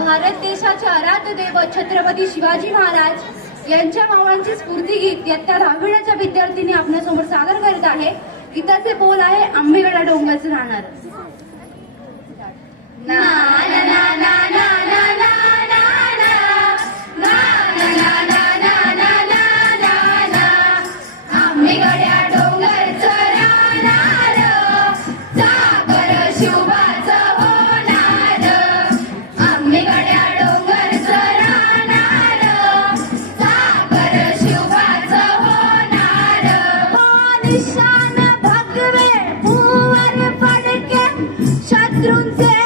भारत देशाचे आराध्य दैवत छत्रपती शिवाजी महाराज यांच्या मावळांची स्फूर्ती गीत इयत्ता दहावीच्या विद्यार्थीने आपल्यासमोर सादर करत आहे. गीताचे बोल आहे आंबेवेडा डोंगरचं राहणार. Tronte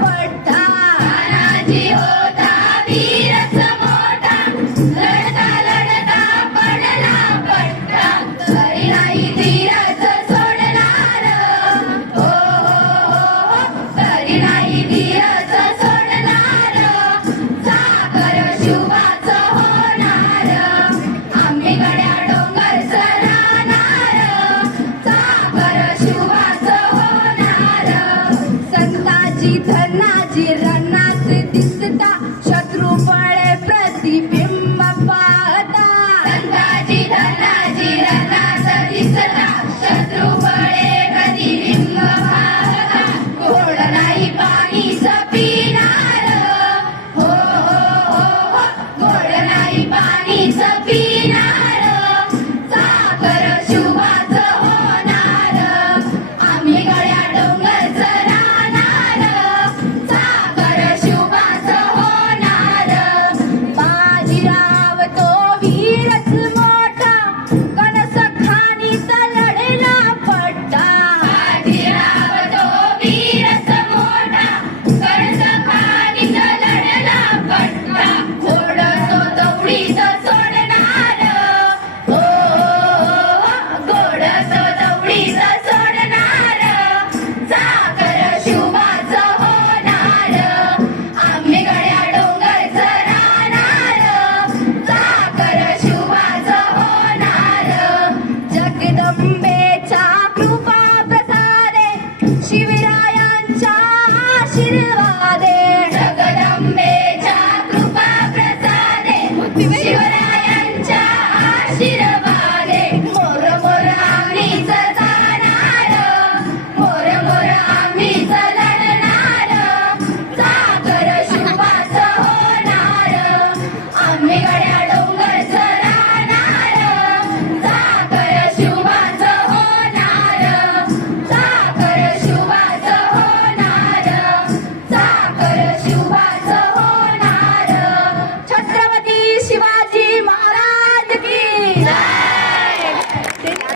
पडता राजी होता त्याची धनाची रणात दिसता शत्रू पळे प्रतिबिंब पाहता. धनाची रणात दिसता शिवरायांच्या आशीर्वादे. जगदंबेच्या कृपा प्रसादे